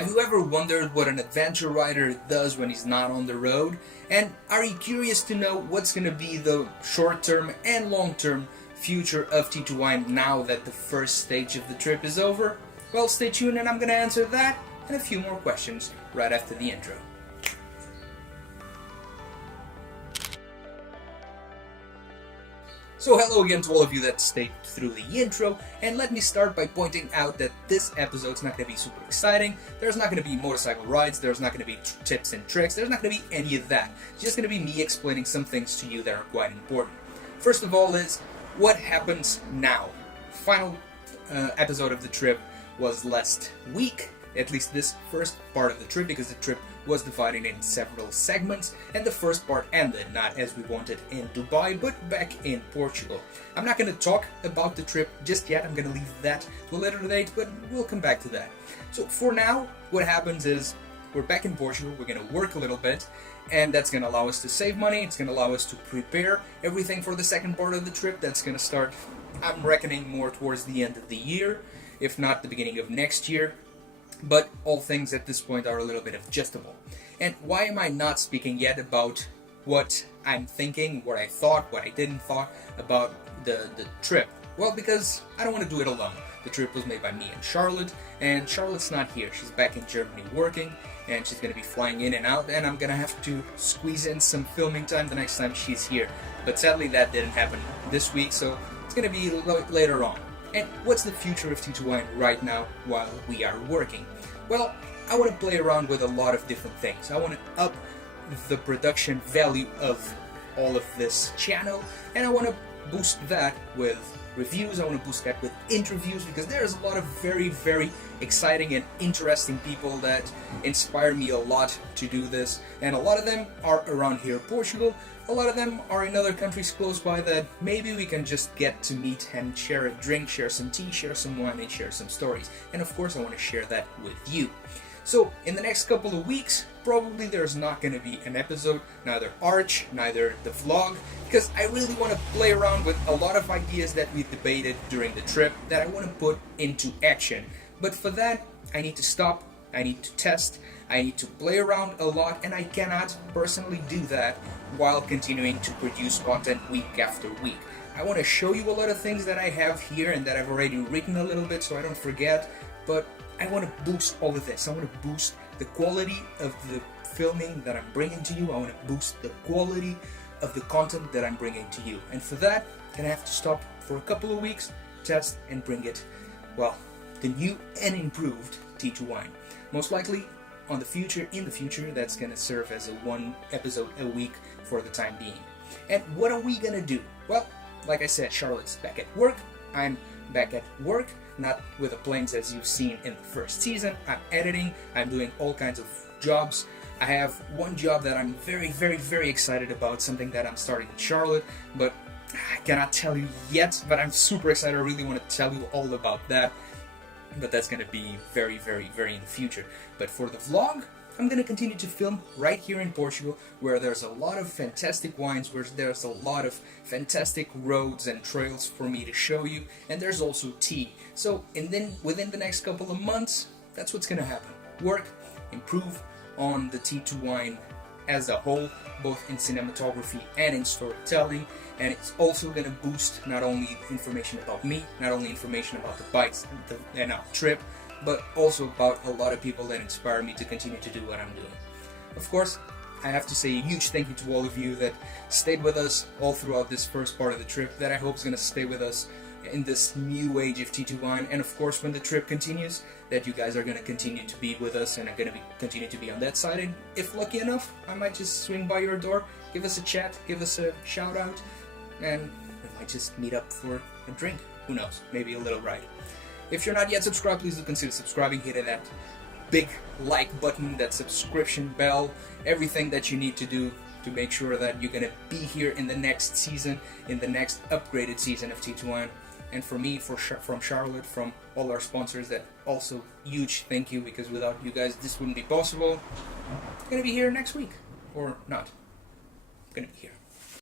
Have you ever wondered what an adventure writer does when he's not on the road? And are you curious to know what's going to be the short-term and long-term future of T2Wine now that the first stage of the trip is over? Well, stay tuned and I'm going to answer that and a few more questions right after the intro. So hello again to all of you that stayed through the intro, and let me start by pointing out that this episode's not going to be super exciting. There's not going to be motorcycle rides, there's not going to be tips and tricks, there's not going to be any of that. It's just going to be me explaining some things to you that are quite important. First of all is, what happens now? Final episode of the trip was last week, at least this first part of the trip, because the trip was divided in several segments, and the first part ended, not as we wanted in Dubai, but back in Portugal. I'm not going to talk about the trip just yet, I'm going to leave that to a later date, but we'll come back to that. So for now, what happens is, we're back in Portugal, we're going to work a little bit, and that's going to allow us to save money, it's going to allow us to prepare everything for the second part of the trip. That's going to start, I'm reckoning, more towards the end of the year, if not the beginning of next year. But all things at this point are a little bit adjustable. And why am I not speaking yet about what I'm thinking, what I thought, what I didn't thought about the trip? Well, because I don't want to do it alone. The trip was made by me and Charlotte's not here. She's back in Germany working, and she's going to be flying in and out, and I'm going to have to squeeze in some filming time the next time she's here. But sadly that didn't happen this week, so it's going to be later on. And what's the future of T2Wine right now while we are working? Well, I want to play around with a lot of different things. I want to up the production value of all of this channel, and I want to boost that with reviews, I want to boost that with interviews, because there's a lot of very exciting and interesting people that inspire me a lot to do this, and a lot of them are around here in Portugal, a lot of them are in other countries close by that maybe we can just get to meet and share a drink, share some tea, share some wine, and share some stories. And of course I want to share that with you. So in the next couple of weeks, probably there's not going to be an episode, neither Arch, neither the vlog, because I really want to play around with a lot of ideas that we debated during the trip that I want to put into action. But for that, I need to stop, I need to test, I need to play around a lot, and I cannot personally do that while continuing to produce content week after week. I want to show you a lot of things that I have here and that I've already written a little bit so I don't forget, but I want to boost all of this. I want to boost the quality of the filming that I'm bringing to you. I want to boost the quality of the content that I'm bringing to you. And for that, I'm going to have to stop for a couple of weeks, test, and bring it, well, the new and improved T2Wine. Most likely, in the future, that's going to serve as a one episode a week for the time being. And what are we going to do? Well, like I said, Charlotte's back at work. I'm back at work. Not with the planes as you've seen in the first season. I'm editing, I'm doing all kinds of jobs. I have one job that I'm very excited about, something that I'm starting with Charlotte, but I cannot tell you yet, but I'm super excited. I really want to tell you all about that, but that's going to be very in the future. But for the vlog, I'm going to continue to film right here in Portugal, where there's a lot of fantastic wines, where there's a lot of fantastic roads and trails for me to show you, and there's also tea. So, and then within the next couple of months, that's what's going to happen. Work, improve on the T2Wine as a whole, both in cinematography and in storytelling, and it's also going to boost not only information about me, not only information about the bikes and our trip, but also about a lot of people that inspire me to continue to do what I'm doing. Of course, I have to say a huge thank you to all of you that stayed with us all throughout this first part of the trip, that I hope is going to stay with us in this new age of T2Wine, and of course when the trip continues, that you guys are going to continue to be with us and are going to continue to be on that side, and if lucky enough, I might just swing by your door, give us a chat, give us a shout out, and we might just meet up for a drink. Who knows, maybe a little ride. If you're not yet subscribed, please do consider subscribing, hitting that big like button, that subscription bell, everything that you need to do to make sure that you're going to be here in the next season, in the next upgraded season of T2Wine. And for me, from Charlotte, from all our sponsors, that also huge thank you, because without you guys this wouldn't be possible. I'm going to be here next week, or not. I'm going to be here.